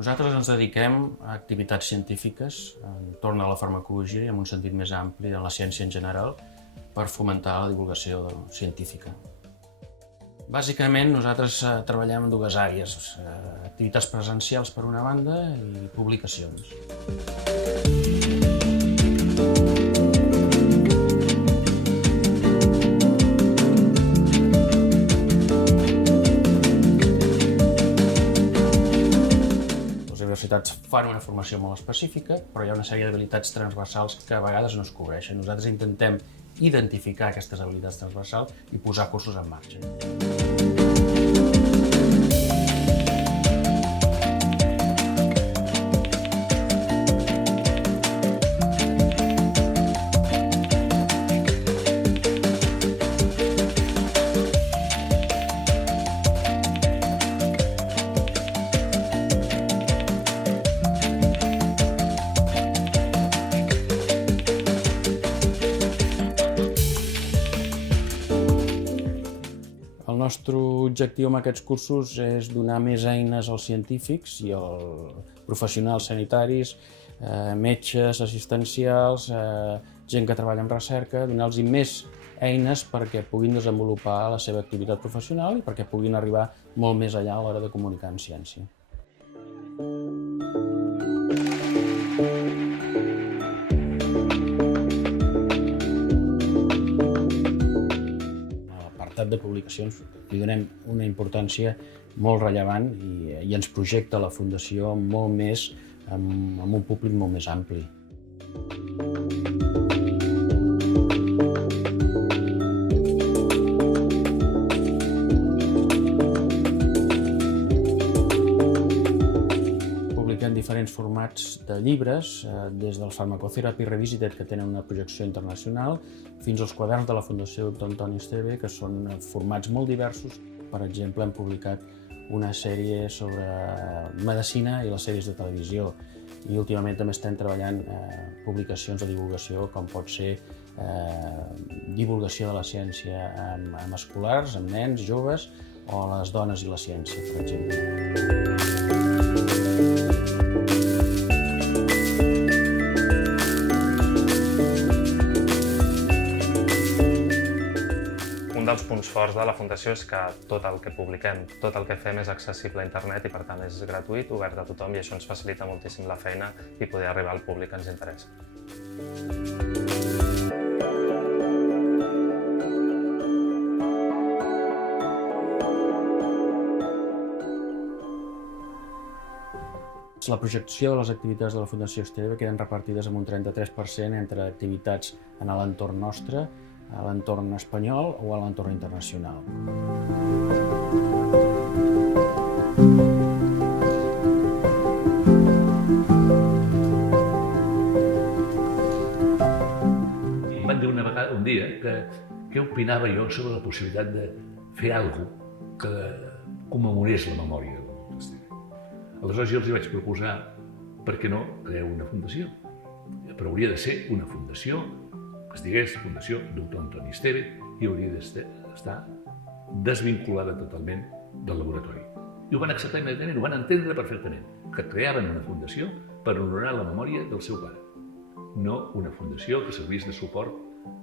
Nosaltres ens dediquem a activitats científiques entorn a la farmacologia i en un sentit més ampli a la ciència en general per fomentar la divulgació científica. Bàsicament nosaltres treballem en dues àrees, activitats presencials per una banda i publicacions. Les universitats fan una formació molt específica, però hi ha una sèrie d'habilitats transversals que a vegades no es cobreixen. Nosaltres intentem identificar aquestes habilitats transversals i posar cursos en marxa. El nostre objectiu amb aquests cursos és donar més eines als científics i als professionals sanitaris, metges, assistencials, gent que treballa en recerca, donar-los més eines perquè puguin desenvolupar la seva activitat professional i perquè puguin arribar molt més enllà a l'hora de comunicar en ciència. De publicacions li donem una importància molt rellevant i ens projecta la Fundació molt més amb un públic molt més ampli. Publiquem diferents formats de llibres, des del Pharmacotherapy Revisited, que tenen una projecció internacional, fins als quaderns de la Fundació Dr. Antoni Esteve, que són formats molt diversos. Per exemple, hem publicat una sèrie sobre medicina i les sèries de televisió. I últimament també estem treballant publicacions de divulgació, com pot ser divulgació de la ciència amb escolars, amb nens, joves, o les dones i la ciència, per exemple. Un dels punts forts de la Fundació és que tot el que publiquem, tot el que fem és accessible a internet i per tant és gratuït, obert a tothom, i això ens facilita moltíssim la feina i poder arribar al públic que ens interessa. La projecció de les activitats de la Fundació Esteve queden repartides amb un 33% entre activitats en l'entorn nostre, a l'entorn espanyol o a l'entorn internacional. Em van dir una vegada, un dia, que què opinava jo sobre la possibilitat de fer alguna cosa que commemorés la memòria del Dr. Esteve. Aleshores jo els vaig proposar, per què no, crear una fundació? Però hauria de ser una fundació que es digués Fundació Dr. Antoni Esteve i hauria d'estar desvinculada totalment del laboratori. I ho van acceptar immediatament, ho van entendre perfectament, que creaven una fundació per honorar la memòria del seu pare, no una fundació que servís de suport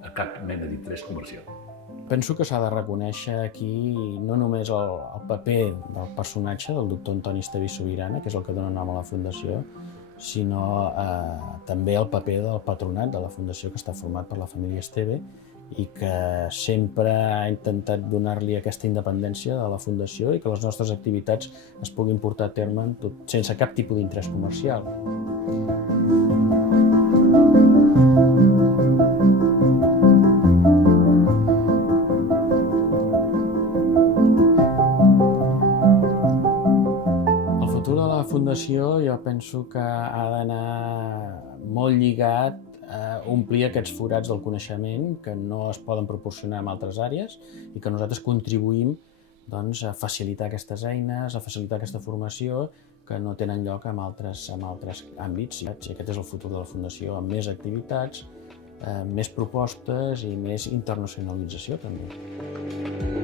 a cap mena d'interès comercial. Penso que s'ha de reconèixer aquí no només el paper del personatge, del doctor Antoni Esteve i Subirana, que és el que dona nom a la Fundació, sinó també el paper del patronat de la Fundació, que està format per la família Esteve i que sempre ha intentat donar-li aquesta independència a la Fundació i que les nostres activitats es puguin portar a terme sense cap tipus d'interès comercial. Fundació jo penso que ha d'anar molt lligat a omplir aquests forats del coneixement que no es poden proporcionar en altres àrees i que nosaltres contribuïm a facilitar aquestes eines, a facilitar aquesta formació que no tenen lloc en altres àmbits. I aquest és el futur de la Fundació, amb més activitats més propostes i més internacionalització també.